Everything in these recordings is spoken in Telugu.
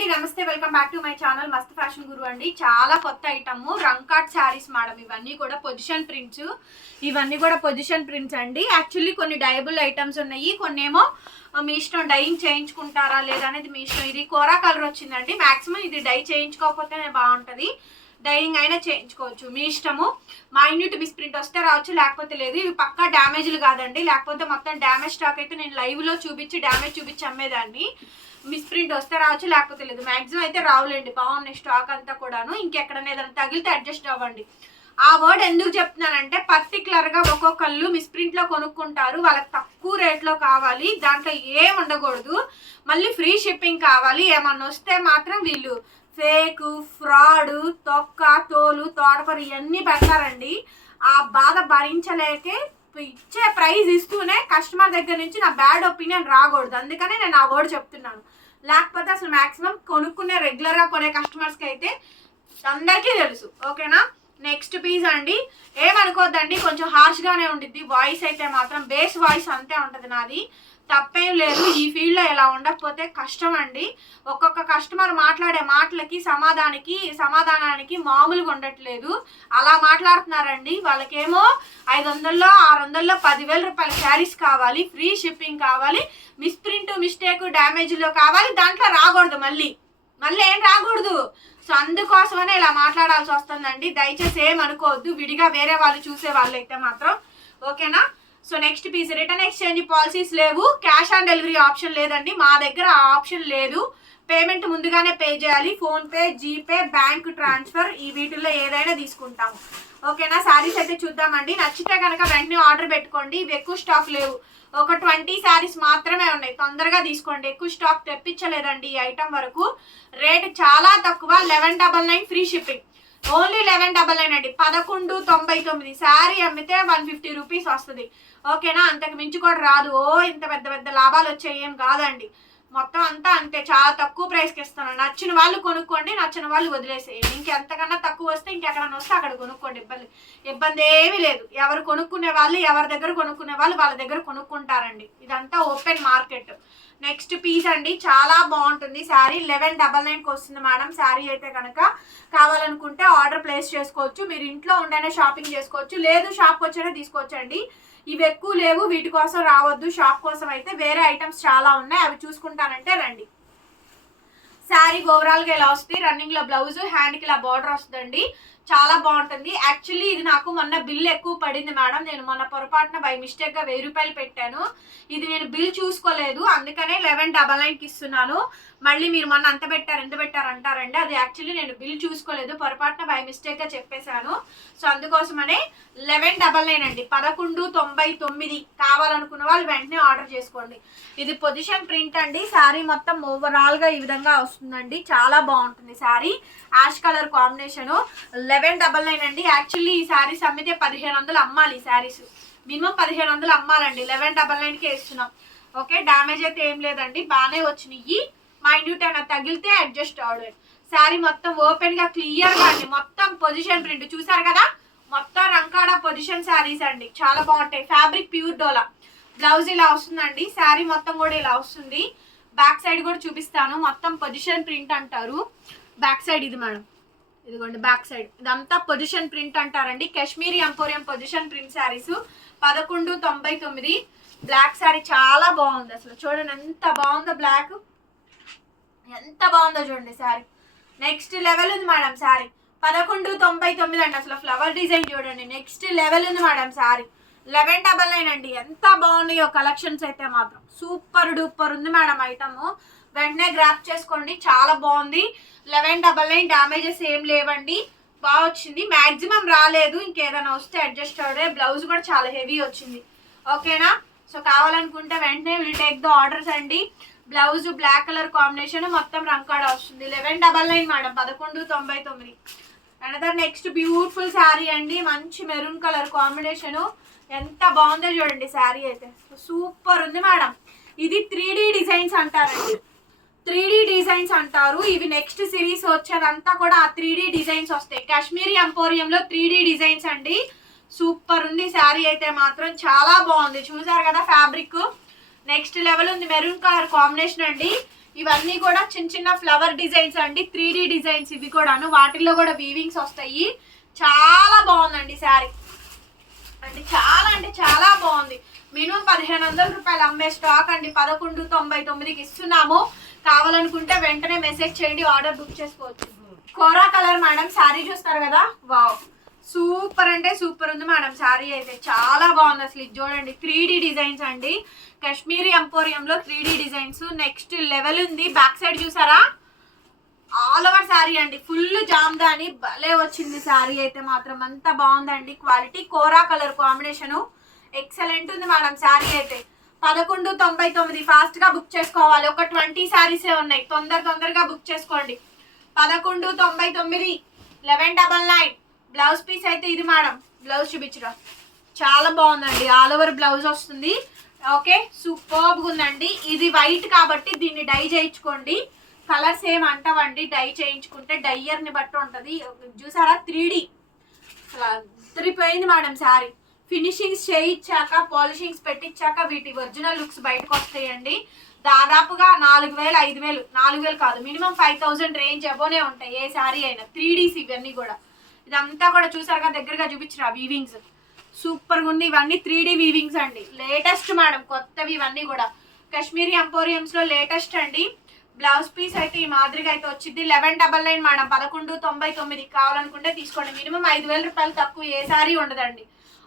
అండి నమస్తే welcome back to my channel Mast fashion Guru అండి. చాలా కొత్త ఐటమ్ రంకాట్ శారీస్ మేడం ఇవన్నీ కూడా పొజిషన్ ప్రింట్స్. ఇవన్నీ కూడా పొజిషన్ ప్రింట్స్ అండి. యాక్చువల్లీ కొన్ని డయబుల్ ఐటమ్స్ ఉన్నాయి. కొన్ని ఏమో మీ ఇష్టం డైయింగ్ చేయించుకుంటారా లేదా అనేది మీ ఇష్టం. ఇది కోరా కలర్ వచ్చిందండి. మాక్సిమం ఇది డై చేయించుకోకపోతేనే బాగుంటుంది. డైయింగ్ అయినా చేయించుకోవచ్చు. మీ ఇష్టము. మైన్యూట్ మిస్ ప్రింట్ వస్తే రావచ్చు లేకపోతే లేదు. ఇవి పక్కా డ్యామేజ్లు కాదండి. లేకపోతే మొత్తం డ్యామేజ్ స్టాక్ అయితే నేను లైవ్లో చూపించి డ్యామేజ్ చూపించి అమ్మేదాన్ని. మిస్ ప్రింట్ వస్తే రావచ్చు లేకపోతే లేదు. మ్యాక్సిమం అయితే రావులేండి. బాగున్నాయి స్టాక్ అంతా కూడాను. ఇంకెక్కడనే ఏదైనా తగిలితే అడ్జస్ట్ అవ్వండి. ఆ వర్డ్ ఎందుకు చెప్తున్నానంటే పర్టికులర్గా ఒక్కొక్కళ్ళు మిస్ప్రింట్లో కొనుక్కుంటారు. వాళ్ళకి తక్కువ రేట్లో కావాలి. దాంట్లో ఏం ఉండకూడదు. మళ్ళీ ఫ్రీ షిప్పింగ్ కావాలి. ఏమన్నా వస్తే మాత్రం వీళ్ళు ఫేక్ ఫ్రాడ్ తొక్క తోలు తోడపర ఇవన్నీ పెడతారండి. ఆ బాధ భరించలేకే ఇచ్చే ప్రైజ్ ఇస్తూనే కస్టమర్ దగ్గర నుంచి నా బ్యాడ్ ఒపీనియన్ రాకూడదు. అందుకనే నేను ఆ వర్డ్ చెప్తున్నాను. లేకపోతే అసలు మాక్సిమం కొనుక్కునే రెగ్యులర్గా కొనే కస్టమర్స్కి అయితే అందరికీ తెలుసు. ఓకేనా నెక్స్ట్ పీస్ అండి. ఏమనుకోవద్దండి కొంచెం హార్ష్గానే ఉండిద్ది. వాయిస్ అయితే మాత్రం బేస్ వాయిస్ అంతే ఉంటుంది నాది. తప్పేం లేదు. ఈ ఫీల్డ్లో ఇలా ఉండకపోతే కష్టం అండి ఒక్కొక్క కస్టమర్ మాట్లాడే మాటలకి సమాధానికి సమాధానానికి మామూలుగా ఉండట్లేదు. అలా మాట్లాడుతున్నారండి. వాళ్ళకేమో ఐదు వందల్లో ఆరు వందల్లో పదివేల రూపాయల శారీస్ కావాలి ఫ్రీ షిప్పింగ్ కావాలి మిస్ప్రింట్ మిస్టేక్ డ్యామేజ్లో కావాలి దాంట్లో రాకూడదు మళ్ళీ. మళ్ళీ ఏం రాకూడదు. సో అందుకోసమనే ఇలా మాట్లాడాల్సి వస్తుందండి. దయచేసి ఏం అనుకోవద్దు. విడిగా వేరే వాళ్ళు చూసే వాళ్ళు అయితే మాత్రం. ఓకేనా? So next piece return exchange policies లేవు. క్యాష్ ఆన్ డెలివరీ ఆప్షన్ లేదండి. మా దగ్గర ఆ ఆప్షన్ లేదు. పేమెంట్ ముందుగానే పే చేయాలి. ఫోన్పే జీపే బ్యాంక్ ట్రాన్స్ఫర్ ఈ వీటిల్లో ఏదైనా తీసుకుంటాము. ఓకేనా శారీస్ అయితే చూద్దామండి. నచ్చితే కనుక వెంటనే ఆర్డర్ పెట్టుకోండి. ఇవి ఎక్కువ స్టాక్ లేవు. ఒక ట్వంటీ శారీస్ మాత్రమే ఉన్నాయి. తొందరగా తీసుకోండి. ఎక్కువ స్టాక్ తెప్పించలేదండి ఈ ఐటమ్ వరకు. రేట్ చాలా తక్కువ. Eleven double nine free shipping only eleven double nine అండి. పదకొండు తొంభై తొమ్మిది. శారీ అమ్మితే వన్ ఫిఫ్టీ రూపీస్ వస్తుంది. ఓకేనా? అంతకు మించి కూడా రాదు. ఓ ఇంత పెద్ద పెద్ద లాభాలు వచ్చాయి. ఏం కాదండి. మొత్తం అంతా అంతే. చాలా తక్కువ ప్రైస్కి ఇస్తాను నచ్చిన వాళ్ళు కొనుక్కోండి నచ్చిన వాళ్ళు వదిలేసేయండి. ఇంకెంతకన్నా తక్కువ వస్తే ఇంకెక్కడన్నా వస్తే అక్కడ కొనుక్కోండి. ఇబ్బంది ఇబ్బంది ఏమీ లేదు. ఎవరు కొనుక్కునే వాళ్ళు ఎవరి దగ్గర కొనుక్కునే వాళ్ళు వాళ్ళ దగ్గర కొనుక్కుంటారండి. ఇదంతా ఓపెన్ మార్కెట్ నెక్స్ట్ పీస్ అండి. చాలా బాగుంటుంది. శారీ లెవెన్ డబల్ నైన్కి వస్తుంది మేడం. శారీ అయితే కనుక కావాలనుకుంటే ఆర్డర్ ప్లేస్ చేసుకోవచ్చు. మీరు ఇంట్లో ఉండైనా షాపింగ్ చేసుకోవచ్చు. లేదు షాప్కి వచ్చేనే తీసుకోవచ్చండి. ఇవి ఎక్కువ లేవు వీటి కోసం రావద్దు షాప్ కోసం అయితే వేరే ఐటమ్స్ చాలా ఉన్నాయి అవి చూసుకుంటానంటే రండి. శారీ ఓవరాల్గా ఇలా వస్తుంది? రన్నింగ్లో బ్లౌజ్ హ్యాండ్కి ఇలా బార్డర్ వస్తుందండి. చాలా బాగుంటుంది. యాక్చువల్లీ ఇది నాకు మొన్న బిల్ ఎక్కువ పడింది మేడం. నేను మొన్న పొరపాటున బై మిస్టేక్గా వెయ్యి రూపాయలు పెట్టాను. ఇది నేను బిల్ చూసుకోలేదు. అందుకనే లెవెన్ డబల్ నైన్కి ఇస్తున్నాను. మళ్ళీ మీరు మొన్న అంత పెట్టారు ఎంత పెట్టారు అంటారండి. అది యాక్చువల్లీ నేను బిల్ చూసుకోలేదు. పొరపాటున బై మిస్టేక్గా చెప్పేశాను. సో అందుకోసమనే లెవెన్ డబల్ నైన్ అండి. పదకొండు తొంభై తొమ్మిది కావాలనుకున్న వాళ్ళు వెంటనే ఆర్డర్ చేసుకోండి. ఇది పొజిషన్ ప్రింట్ అండి. శారీ మొత్తం ఓవరాల్గా ఈ విధంగా వస్తుందండి. చాలా బాగుంటుంది sari. Ash colour combination. Eleven double nine అండి. యాక్చువల్లీ ఈ శారీస్ అమ్మితే పదిహేను వందలు అమ్మాలి ఈ శారీస్. మినిమం పదిహేను వందలు అమ్మాలండి. లెవెన్ డబల్ నైన్కి వేస్తున్నాం. ఓకే డ్యామేజ్ అయితే ఏం లేదండి. బాగానే వచ్చినాయి. మైన్యూట్ అయినా తగిలితే అడ్జస్ట్ అవడం శారీ మొత్తం ఓపెన్గా క్లియర్గా అండి మొత్తం పొజిషన్ ప్రింట్. చూసారు కదా? మొత్తం రంకాడ పొజిషన్ శారీస్ అండి. చాలా బాగుంటాయి. ఫ్యాబ్రిక్ ప్యూర్ డోలా. బ్లౌజ్ ఇలా వస్తుందండి. శారీ మొత్తం కూడా ఇలా వస్తుంది. బ్యాక్ సైడ్ కూడా చూపిస్తాను. మొత్తం పొజిషన్ ప్రింట్ అంటారు. బ్యాక్ సైడ్ ఇది మేడం. ఇదిగోండి బ్యాక్ సైడ్. ఇదంతా పొజిషన్ ప్రింట్ అంటారండి. Kashmiri emporium position print saris పదకొండు తొంభై తొమ్మిది. బ్లాక్ శారీ చాలా బాగుంది అసలు. చూడండి ఎంత బాగుందో బ్లాక్. ఎంత బాగుందో చూడండి శారీ. నెక్స్ట్ లెవెల్ ఉంది మేడం శారీ. పదకొండు తొంభై తొమ్మిది అండి అసలు ఫ్లవర్ డిజైన్ చూడండి. నెక్స్ట్ లెవెల్ ఉంది madam sari. Eleven double nine అండి. ఎంత బాగున్నాయో కలెక్షన్స్ అయితే మాత్రం. సూపర్ డూపర్ ఉంది మేడం ఐటమ్. వెంటనే గ్రాప్ చేసుకోండి. చాలా బాగుంది. లెవెన్ డబల్ నైన్ డ్యామేజెస్ ఏం లేవండి. బాగా వచ్చింది. మ్యాక్సిమం రాలేదు. ఇంకేదైనా వస్తే అడ్జస్ట్ అవడే బ్లౌజ్ కూడా చాలా హెవీ వచ్చింది. ఓకేనా? సో కావాలనుకుంటే వెంటనే విల్ టేక్ ద ఆర్డర్స్ అండి. బ్లౌజ్ బ్లాక్ కలర్ కాంబినేషన్ మొత్తం రంకాడ వస్తుంది. Eleven double nine madam. పదకొండు తొంభై తొమ్మిది. అనదర్ నెక్స్ట్ బ్యూటిఫుల్ శారీ అండి. మంచి మెరూన్ కలర్ కాంబినేషన్. ఎంత బాగుందో చూడండి శారీ అయితే. సూపర్ ఉంది మేడం. ఇది త్రీ డిజైన్స్ అంటారండి. త్రీ డిజైన్స్ అంటారు. ఇవి నెక్స్ట్ సిరీస్ వచ్చేదంతా కూడా ఆ త్రీ డిజైన్స్ వస్తాయి. కాశ్మీరీ ఎంపోరియంలో త్రీ డిజైన్స్ అండి. సూపర్ ఉంది. శారీ అయితే మాత్రం చాలా బాగుంది. చూసారు కదా ఫ్యాబ్రిక్? నెక్స్ట్ లెవెల్ ఉంది. మెరూన్ కలర్ కాంబినేషన్ అండి. ఇవన్నీ కూడా చిన్న చిన్న ఫ్లవర్ డిజైన్స్ అండి. త్రీ డిజైన్స్ ఇవి కూడాను. వాటిల్లో కూడా వీవింగ్స్ వస్తాయి. చాలా బాగుందండి శారీ. అంటే చాలా అంటే చాలా బాగుంది. మినిమం పదిహేను వందల రూపాయలు అమ్మే స్టాక్ అండి. పదకొండు తొంభై తొమ్మిదికి ఇస్తున్నాము. కావాలనుకుంటే వెంటనే మెసేజ్ చేయండి ఆర్డర్ బుక్ చేసుకోవచ్చు. కోరా కలర్ మేడం శారీ చూస్తారు కదా? వావ్. సూపర్ అంటే సూపర్ ఉంది మేడం శారీ అయితే. చాలా బాగుంది అసలు ఇది చూడండి. త్రీ డిజైన్స్ అండి. కాశ్మీరీ ఎంపోరియంలో త్రీ డిజైన్స్. నెక్స్ట్ లెవెల్ ఉంది. బ్యాక్ సైడ్ చూసారా? ఆల్ ఓవర్ శారీ అండి. ఫుల్ జామ్దాని భలే వచ్చింది శారీ అయితే మాత్రం. అంతా బాగుందండి. Quality kora colour combination. Excellent ఉంది మేడం శారీ అయితే. పదకొండు తొంభై తొమ్మిది. ఫాస్ట్గా బుక్ చేసుకోవాలి. ఒక ట్వంటీ శారీసే ఉన్నాయి. తొందర తొందరగా బుక్ చేసుకోండి. పదకొండు తొంభై తొమ్మిది. Eleven double nine blouse piece అయితే ఇది మేడం బ్లౌజ్ చూపించరా. చాలా బాగుందండి. ఆల్ ఓవర్ బ్లౌజ్ వస్తుంది. ఓకే సూపర్గా ఉందండి. ఇది వైట్ కాబట్టి దీన్ని డై చేయించుకోండి. కలర్స్ ఏం అంటావండి. డై చేయించుకుంటే డయ్యర్ని బట్టి ఉంటుంది. చూసారా? త్రీ డి తిరిగిపోయింది మేడం శారీ ఫినిషింగ్స్ చేయించాక పాలిషింగ్స్ పెట్టించాక వీటి ఒరిజినల్ లుక్స్ బయటకు వస్తాయండి. దాదాపుగా నాలుగు వేలు ఐదు వేలు నాలుగు వేలు కాదు మినిమం ఫైవ్ థౌసండ్ రేంజ్ అబోనే ఉంటాయి ఏ శారీ అయినా త్రీ డీస్ ఇవన్నీ కూడా. ఇదంతా కూడా చూసారుగా దగ్గరగా చూపించరా వీవింగ్స్ సూపర్గా ఉంది ఇవన్నీ త్రీ డీ వీవింగ్స్ అండి. లేటెస్ట్ మేడం కొత్తవి ఇవన్నీ కూడా. కాశ్మీరీ ఎంపోరియమ్స్లో లేటెస్ట్ అండి. బ్లౌజ్ పీస్ అయితే ఈ మాదిరిగా అయితే వచ్చింది. లెవెన్ డబల్ నైన్ మేడం పదకొండు తొంభై తొమ్మిది కావాలనుకుంటే తీసుకోండి. మినిమం ఐదు వేల రూపాయలు తక్కువ ఏ సారీ ఉండదండి.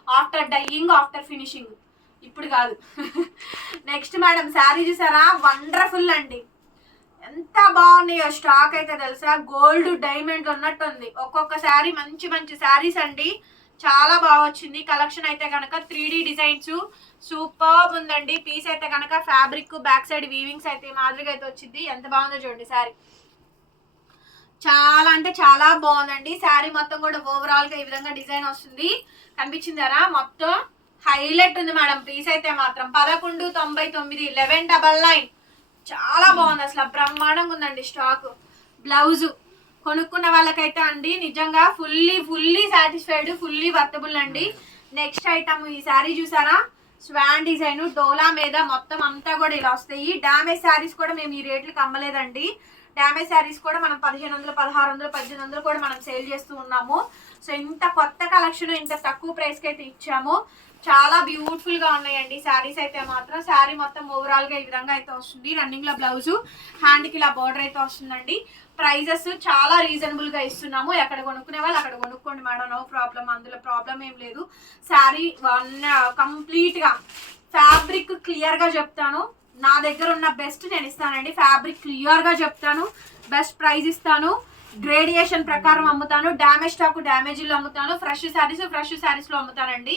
After dyeing after finishing. ఇప్పుడు కాదు. నెక్స్ట్ మేడం శారీ చూసారా? వండర్ఫుల్ అండి. ఎంత బాగున్నాయో స్టాక్ అయితే తెలుసా? గోల్డ్ డైమండ్ ఉన్నట్టు ఉంది. ఒక్కొక్క శారీ మంచి మంచి శారీస్ అండి. చాలా బాగా వచ్చింది. కలెక్షన్ అయితే కనుక త్రీ డి డిజైన్స్. సూపర్ ఉందండి. పీస్ అయితే కనుక ఫ్యాబ్రిక్ బ్యాక్ సైడ్ వీవింగ్స్ అయితే మాదిరిగా అయితే వచ్చింది. ఎంత బాగుందో చూడండి శారీ. చాలా అంటే చాలా బాగుందండి. శారీ మొత్తం కూడా ఓవరాల్గా ఈ విధంగా డిజైన్ వస్తుంది. కనిపించిందరా? మొత్తం హైలైట్ ఉంది మేడం. పీస్ అయితే మాత్రం పదకొండు తొంభై తొమ్మిది లెవెన్ డబల్ నైన్. చాలా బాగుంది అసలు. బ్రహ్మాండంగా ఉందండి స్టాక్. బ్లౌజ్ కొనుక్కున్న వాళ్ళకైతే అండి నిజంగా fully fully satisfied fully worthable అండి. నెక్స్ట్ ఐటమ్ ఈ శారీ చూసారా? స్వాన్ డిజైన్ డోలా మీద మొత్తం అంతా కూడా ఇలా వస్తాయి. డామేజ్ శారీస్ కూడా మేము ఈ రేట్లకు అమ్మలేదండి. డ్యామేజ్ శారీస్ కూడా మనం పదిహేను వందలు పదహారు వందలు పద్దెనిమిది వందలు కూడా మనం సేల్ చేస్తూ ఉన్నాము. సో ఇంత కొత్త కలెక్షన్ ఇంత తక్కువ ప్రైస్కి అయితే ఇచ్చాము. చాలా బ్యూటిఫుల్గా ఉన్నాయండి. శారీస్ అయితే మాత్రం. శారీ మొత్తం ఓవరాల్గా ఈ విధంగా అయితే వస్తుంది. రన్నింగ్లో బ్లౌజ్ హ్యాండ్కి ఇలా బార్డర్ అయితే వస్తుందండి. ప్రైజెస్ చాలా రీజనబుల్గా ఇస్తున్నాము. ఎక్కడ కొనుక్కునే వాళ్ళు అక్కడ కొనుక్కోండి మేడం. నో ప్రాబ్లం అందులో ప్రాబ్లం ఏం లేదు. శారీ వన్ కంప్లీట్గా ఫ్యాబ్రిక్ క్లియర్గా చెప్తాను. నా దగ్గర ఉన్న బెస్ట్ నేను ఇస్తానండి. ఫ్యాబ్రిక్ క్లియర్గా చెప్తాను. బెస్ట్ ప్రైస్ ఇస్తాను. గ్రేడియేషన్ ప్రకారం అమ్ముతాను. డ్యామేజ్ స్టాక్ డ్యామేజీలో అమ్ముతాను. ఫ్రెష్ శారీస్ ఫ్రెష్ శారీస్లో అమ్ముతానండి.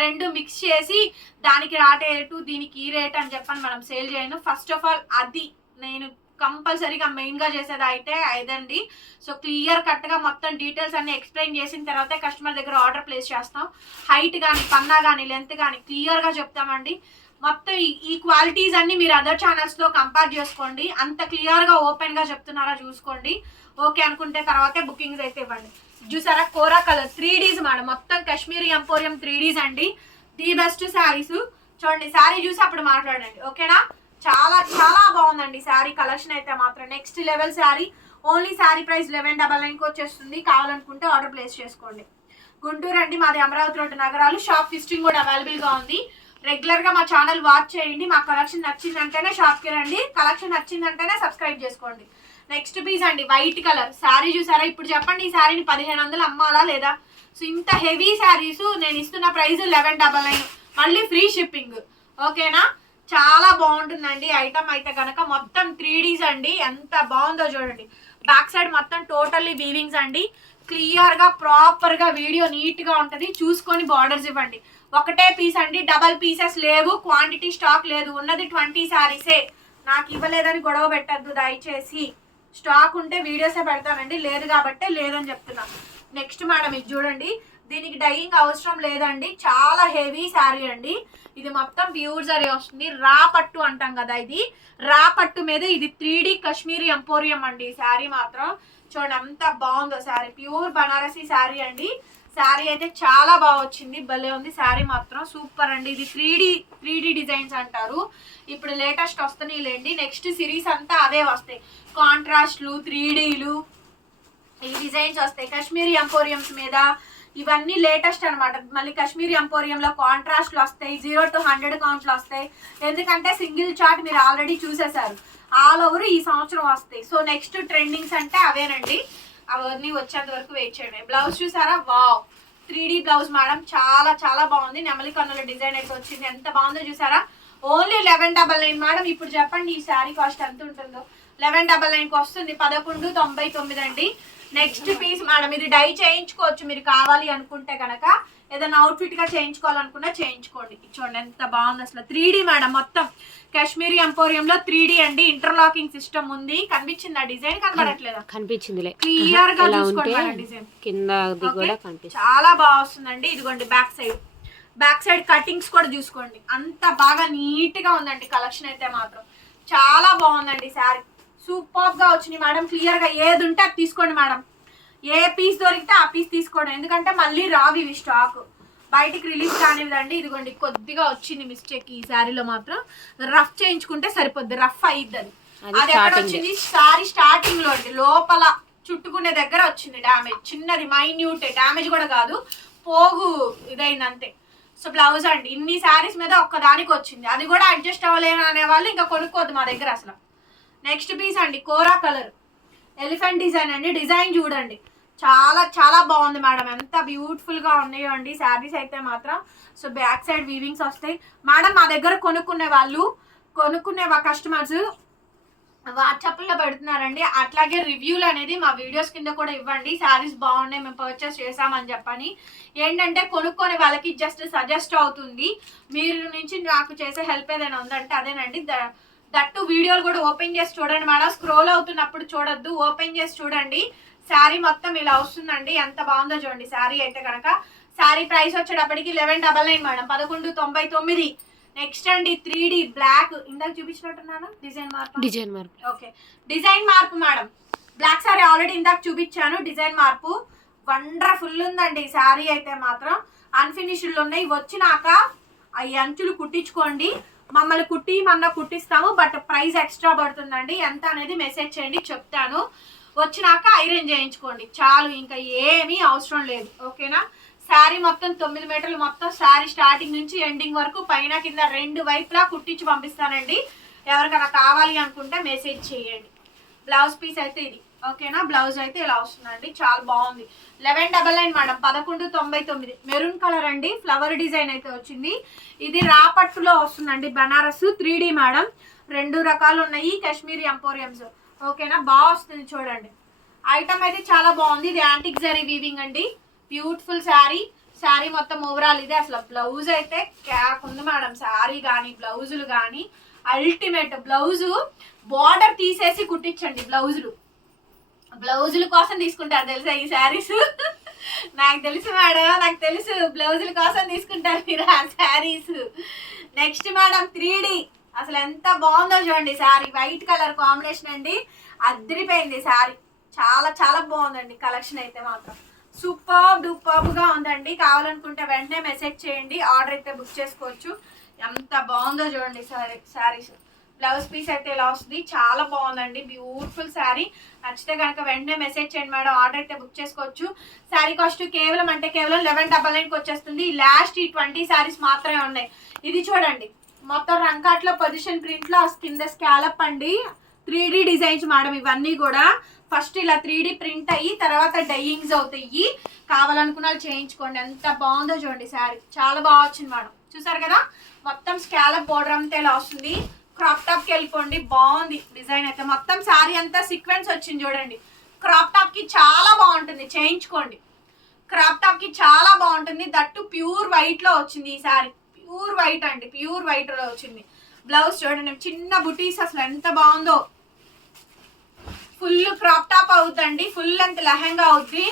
రెండు మిక్స్ చేసి దానికి రాటే రేటు దీనికి ఈ రేట్ అని చెప్పని మనం సేల్ చేయను. ఫస్ట్ ఆఫ్ ఆల్ అది నేను కంపల్సరీగా మెయిన్గా చేసేది అయితే అదండి. సో క్లియర్ కట్గా మొత్తం డీటెయిల్స్ అన్ని ఎక్స్ప్లెయిన్ చేసిన తర్వాత కస్టమర్ దగ్గర ఆర్డర్ ప్లేస్ చేస్తాం. హైట్ కానీ పన్నా కానీ లెంత్ కానీ క్లియర్గా చెప్తామండి. మొత్తం ఈ- ఈ క్వాలిటీస్ అన్ని మీరు అదర్ ఛానల్స్లో కంపేర్ చేసుకోండి. అంత క్లియర్గా ఓపెన్గా చెప్తున్నారా చూసుకోండి. ఓకే అనుకుంటే తర్వాతే బుకింగ్స్ అయితే ఇవ్వండి. చూసారా? కోరా కలర్ త్రీ డీస్ మేడం మొత్తం కాశ్మీరీ ఎంపోరియం త్రీ డీస్ అండి. ది బెస్ట్ శారీస్ చూడండి శారీ చూసి అప్పుడు మాట్లాడండి. ఓకేనా చాలా చాలా బాగుందండి శారీ కలెక్షన్ అయితే మాత్రం. Next level sari only sari price eleven double నైన్కి వచ్చేస్తుంది. కావాలనుకుంటే ఆర్డర్ ప్లేస్ చేసుకోండి. గుంటూరు అండి మాది అమరావతి రోడ్డు నగరాలు. షాప్ ఫిస్టింగ్ కూడా అవైలబుల్గా ఉంది. రెగ్యులర్గా మా ఛానల్ వాచ్ చేయండి. మా కలెక్షన్ నచ్చిందంటేనే షాప్కి రండి. కలెక్షన్ నచ్చిందంటేనే సబ్స్క్రైబ్ చేసుకోండి. నెక్స్ట్ పీస్ అండి వైట్ కలర్. శారీ చూసారా? ఇప్పుడు చెప్పండి ఈ శారీని పదిహేను వందలు అమ్మాలా లేదా? సో ఇంత హెవీ శారీస్ నేను ఇస్తున్న ప్రైస్ లెవెన్ డబల్ నైన్. మళ్ళీ ఫ్రీ షిప్పింగ్. ఓకేనా? చాలా బాగుంటుందండి. ఐటమ్ అయితే కనుక మొత్తం త్రీ డీస్ అండి. ఎంత బాగుందో చూడండి. బ్యాక్ సైడ్ మొత్తం టోటల్లీ వీవింగ్స్ అండి. క్లియర్గా ప్రాపర్గా వీడియో నీట్గా ఉంటుంది. చూసుకొని బార్డర్స్ ఇవ్వండి. ఒకటే పీస్ అండి డబల్ పీసెస్ లేవు క్వాంటిటీ స్టాక్ లేదు. ఉన్నది ట్వంటీ శారీసే నాకు ఇవ్వలేదని గొడవ పెట్టద్దు దయచేసి. స్టాక్ ఉంటే వీడియోసే పెడతానండి. లేదు కాబట్టే లేదని చెప్తున్నా. నెక్స్ట్ మేడం ఇది చూడండి. దీనికి డైయింగ్ అవసరం లేదండి. చాలా హెవీ శారీ అండి. ఇది మొత్తం ప్యూర్ జరీ వస్తుంది. రా పట్టు అంటాం కదా ఇది. రా పట్టు మీద ఇది త్రీ డి కాశ్మీరీ ఎంపోరియం అండి. ఈ శారీ మాత్రం చూడండి అంత బాగుందో శారీ ప్యూర్ బనారసి శారీ అండి. శారీ అయితే చాలా బాగా వచ్చింది. భలే ఉంది శారీ మాత్రం. సూపర్ అండి. ఇది three D three D designs అంటారు. ఇప్పుడు లేటెస్ట్ వస్తున్నాయి లేండి నెక్స్ట్ సిరీస్ అంతా అవే వస్తాయి. కాంట్రాస్ట్లు త్రీ డీలు ఈ డిజైన్స్ వస్తాయి. కాశ్మీరీ ఎంపోరియంస్ మీద ఇవన్నీ లేటెస్ట్ అనమాట మళ్ళీ కాశ్మీరీ ఎంపోరియంలో కాంట్రాస్ట్లు వస్తాయి. జీరో టు హండ్రెడ్ కౌంట్లు వస్తాయి. ఎందుకంటే సింగిల్ చార్ట్ మీరు ఆల్రెడీ చూసేశారు. ఆల్ ఓవర్ ఈ సంవత్సరం వస్తాయి. సో నెక్స్ట్ ట్రెండింగ్స్ అంటే అవేనండి. అవన్నీ వచ్చేంత వరకు వెయిట్ చేయడమే బ్లౌజ్ చూసారా? Wow! Three D blouse madam చాలా చాలా బాగుంది. నెమలి కన్నుల డిజైన్ అయితే వచ్చింది. ఎంత బాగుందో చూసారా? Only eleven double nine madam ఇప్పుడు చెప్పండి ఈ శారీ కాస్ట్ ఎంత ఉంటుందో? లెవెన్ డబల్ నైన్కి వస్తుంది. పదకొండు తొంభై తొమ్మిది అండి. నెక్స్ట్ పీస్ మేడం ఇది డై చేయించుకోవచ్చు. మీరు కావాలి అనుకుంటే కనుక ఏదైనా అవుట్ఫిట్గా చేయించుకోవాలనుకున్నా చేయించుకోండి. చూడండి ఎంత బాగుంది అసలు. త్రీ మేడం మొత్తం. కాశ్మీరీ ఎంపోరియం లో త్రీ అండి. ఇంటర్లాకింగ్ సిస్టమ్ ఉంది. కనిపించింది? ఆ డిజైన్ కనబడట్లేదా కనిపించిందిలే. క్లియర్గా చూసుకోండి డిజైన్ చాలా బాగా వస్తుందండి. ఇదిగోండి back side back side cuttings కూడా చూసుకోండి. అంత బాగా నీట్గా ఉందండి. కలెక్షన్ అయితే మాత్రం. చాలా బాగుందండి శారీ సూపర్గా వచ్చినాయి మేడం. క్లియర్గా ఏది ఉంటే అది తీసుకోండి మేడం. ఏ పీస్ దొరికితే ఆ పీస్ తీసుకోండి. ఎందుకంటే మళ్ళీ రావి ఇవి స్టాక్ బయటికి రిలీజ్ కానివ్వదండి ఇదిగోండి కొద్దిగా వచ్చింది మిస్టేక్ ఈ శారీలో మాత్రం. రఫ్ చేయించుకుంటే సరిపోద్ది. రఫ్ అయ్యిద్ది అది అది ఎక్కడ. వచ్చింది? శారీ స్టార్టింగ్లో అండి లోపల చుట్టుకునే దగ్గర వచ్చింది డ్యామేజ్ చిన్నది మైన్యూట్ డ్యామేజ్ కూడా కాదు. పోగు ఇదైంది అంతే. సో బ్లౌజ్ అండి. ఇన్ని శారీస్ మీద ఒక్కదానికి వచ్చింది. అది కూడా అడ్జస్ట్ అవ్వలేను అనే వాళ్ళు ఇంకా కొనుక్కోవద్దు మా దగ్గర అసలు. నెక్స్ట్ పీస్ అండి కోరా కలర్. ఎలిఫెంట్ డిజైన్ అండి డిజైన్ చూడండి. చాలా చాలా బాగుంది మేడం. ఎంత బ్యూటిఫుల్గా ఉన్నాయో అండి. శారీస్ అయితే మాత్రం. సో బ్యాక్ సైడ్ వీవింగ్స్ వస్తాయి. మేడం మా దగ్గర కొనుక్కునే వాళ్ళు కొనుక్కునే కస్టమర్స్ వాట్సాప్లో పెడుతున్నారండి. అట్లాగే రివ్యూలు అనేది మా వీడియోస్ కింద కూడా ఇవ్వండి. శారీస్ బాగున్నాయి మేము పర్చేస్ చేసామని చెప్పని. ఏంటంటే కొనుక్కొని వాళ్ళకి జస్ట్ సజెస్ట్ అవుతుంది. మీరు నుంచి నాకు చేసే హెల్ప్ ఏదైనా ఉందంటే అదేనండి. ద- దట్టు వీడియోలు కూడా ఓపెన్ చేసి చూడండి మేడం. స్క్రోల్ అవుతున్నప్పుడు చూడొద్దు ఓపెన్ చేసి చూడండి. శారీ మొత్తం ఇలా వస్తుందండి. ఎంత బాగుందో చూడండి శారీ అయితే కనుక శారీ ప్రైస్ వచ్చేటప్పటికి లెవెన్ డబల్ నైన్ మేడం. పదకొండు తొంభై తొమ్మిది. నెక్స్ట్ అండి త్రీ డి బ్లాక్ ఇందాక చూపించినట్టున్నాను? డిజైన్ మార్పు? డిజైన్ మార్పు. ఓకే డిజైన్ మార్పు మేడం. బ్లాక్ సారీ ఆల్రెడీ ఇందాక చూపించాను. డిజైన్ మార్పు. వండర్ఫుల్ ఉందండి శారీ అయితే మాత్రం. అన్ఫినిష్డ్ ఉన్నాయి. వచ్చినాక ఆ అంచులు కుట్టించుకోండి. మమ్మల్ని కుట్టి మన కుట్టిస్తాము బట్ ప్రైస్ ఎక్స్ట్రా పడుతుందండి. ఎంత అనేది మెసేజ్ చేయండి చెప్తాను. వచ్చినాక ఐరన్ చేయించుకోండి. చాలు ఇంకా ఏమీ అవసరం లేదు. ఓకేనా? శారీ మొత్తం తొమ్మిది మీటర్లు మొత్తం శారీ స్టార్టింగ్ నుంచి ఎండింగ్ వరకు పైన కింద రెండు వైపులా కుట్టించి పంపిస్తానండి. ఎవరికైనా కావాలి అనుకుంటే మెసేజ్ చేయండి. బ్లౌజ్ పీస్ అయితే ఇది. ఓకేనా? బ్లౌజ్ అయితే ఇలా వస్తుందండి. చాలా బాగుంది. Eleven double nine madam. పదకొండు తొంభై తొమ్మిది. మెరూన్ కలర్ అండి. ఫ్లవర్ డిజైన్ అయితే వచ్చింది. ఇది రాపట్టులో వస్తుందండి. Banaras three madam. రెండు రకాలు ఉన్నాయి. కాశ్మీరీ ఎంపోరియంస్. ఓకేనా? బాగా వస్తుంది చూడండి. ఐటమ్ అయితే చాలా బాగుంది. ఇది యాంటిక్ జరీ వీవింగ్ అండి. బ్యూటిఫుల్ శారీ. శారీ మొత్తం ఓవరాల్ ఇదే. అసలు బ్లౌజ్ అయితే క్యాక్ ఉంది మేడం. శారీ కానీ బ్లౌజులు కానీ అల్టిమేట్ బ్లౌజు. బార్డర్ తీసేసి కుట్టించండి బ్లౌజులు. బ్లౌజుల కోసం తీసుకుంటారు తెలుసా ఈ శారీస్? నాకు తెలుసు మేడం నాకు తెలుసు. బ్లౌజుల కోసం తీసుకుంటారు మీరు ఆ శారీస్. నెక్స్ట్ మేడం త్రీ అసలు ఎంత బాగుందో చూడండి శారీ. వైట్ కలర్ కాంబినేషన్ అండి. అద్దరిపోయింది శారీ. చాలా చాలా బాగుందండి కలెక్షన్ అయితే మాత్రం. సూపర్ డూపర్గా ఉందండి. కావాలనుకుంటే వెంటనే మెసేజ్ చేయండి. ఆర్డర్ అయితే బుక్ చేసుకోవచ్చు. ఎంత బాగుందో చూడండి సారీ శారీస్. బ్లౌజ్ పీస్ అయితే ఇలా వస్తుంది. చాలా బాగుందండి. బ్యూటిఫుల్ శారీ నచ్చితే కనుక వెంటనే మెసేజ్ చేయండి మేడం. ఆర్డర్ అయితే బుక్ చేసుకోవచ్చు. శారీ కాస్ట్ కేవలం అంటే కేవలం లెవెన్ డబల్ నైన్కి వచ్చేస్తుంది. లాస్ట్ ఈ ట్వంటీ శారీస్ మాత్రమే ఉన్నాయి. ఇది చూడండి. మొత్తం రంకాట్లో పొజిషన్ ప్రింట్లో కింద స్కాలప్ అండి. త్రీ డి డిజైన్స్ మేడం ఇవన్నీ కూడా. ఫస్ట్ ఇలా త్రీ డీ ప్రింట్ అయ్యి తర్వాత డైయింగ్స్ అవుతాయి. కావాలనుకున్న వాళ్ళు చేయించుకోండి. ఎంత బాగుందో చూడండి శారీ చాలా బాగా వచ్చింది మేడం. చూసారు కదా? మొత్తం స్కాలప్ బోర్డర్ అంతా ఇలా వస్తుంది. క్రాప్ టాప్కి వెళ్ళిపోండి. బాగుంది డిజైన్ అయితే. మొత్తం శారీ అంతా సీక్వెన్స్ వచ్చింది చూడండి. క్రాప్ టాప్కి చాలా బాగుంటుంది. చేయించుకోండి. క్రాప్ టాప్కి చాలా బాగుంటుంది. దట్టు ప్యూర్ వైట్లో వచ్చింది ఈ శారీ. ప్యూర్ వైట్ అండి. ప్యూర్ వైట్లో వచ్చింది. బ్లౌజ్ చూడండి. చిన్న బుటీస్ అసలు ఎంత బాగుందో. ఫుల్ క్రాప్ టాప్ అవుతుందండి ఫుల్ లెంత్ లెహంగా అవుద్ది.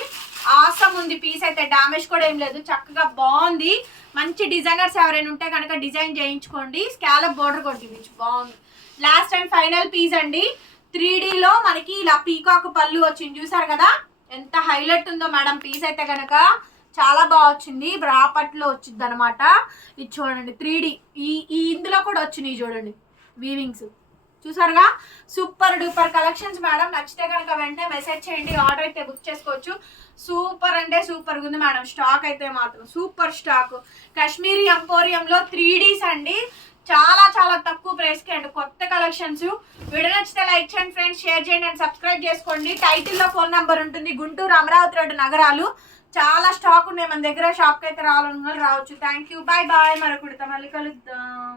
ఆసం ఉంది. పీస్ అయితే డామేజ్ కూడా ఏం లేదు. చక్కగా బాగుంది. మంచి డిజైనర్స్ ఎవరైనా ఉంటే కనుక డిజైన్ చేయించుకోండి. స్కాలప్ బోర్డర్ కొట్టించు బాగుంది. లాస్ట్ అండ్ ఫైనల్ పీస్ అండి. త్రీ మనకి ఇలా పీకాక్ పళ్ళు వచ్చింది. చూసారు కదా? ఎంత హైలైట్ ఉందో మేడం పీస్ అయితే కనుక. చాలా బాగా వచ్చింది. బ్రాపట్లో వచ్చింది అనమాట ఇది చూడండి త్రీ ఈ ఈ ఇందులో కూడా వచ్చినాయి చూడండి. వీవింగ్స్ చూసారుగా? Super duper collections madam. నచ్చితే కనుక వెంటనే మెసేజ్ చేయండి. ఆర్డర్ అయితే బుక్ చేసుకోవచ్చు. సూపర్ అంటే సూపర్ ఉంది మేడం. స్టాక్ అయితే మాత్రం సూపర్ స్టాక్. కాశ్మీరీ ఎంపోరియంలో త్రీ డీస్ అండి. చాలా చాలా తక్కువ ప్రైస్కి అండి. కొత్త కలెక్షన్స్. వీడియో నచ్చితే లైక్ చేయండి ఫ్రెండ్స్. షేర్ చేయండి అండ్ సబ్స్క్రైబ్ చేసుకోండి. టైటిల్లో ఫోన్ నెంబర్ ఉంటుంది. గుంటూరు అమరావతి రోడ్డు నగరాలు. చాలా స్టాక్ ఉన్నాయి. మన దగ్గర షాప్కి అయితే రావాలనుకున్న రావచ్చు. థ్యాంక్ యూ బాయ్ బాయ్ మరొకటి మళ్ళీ కలుద్దాం.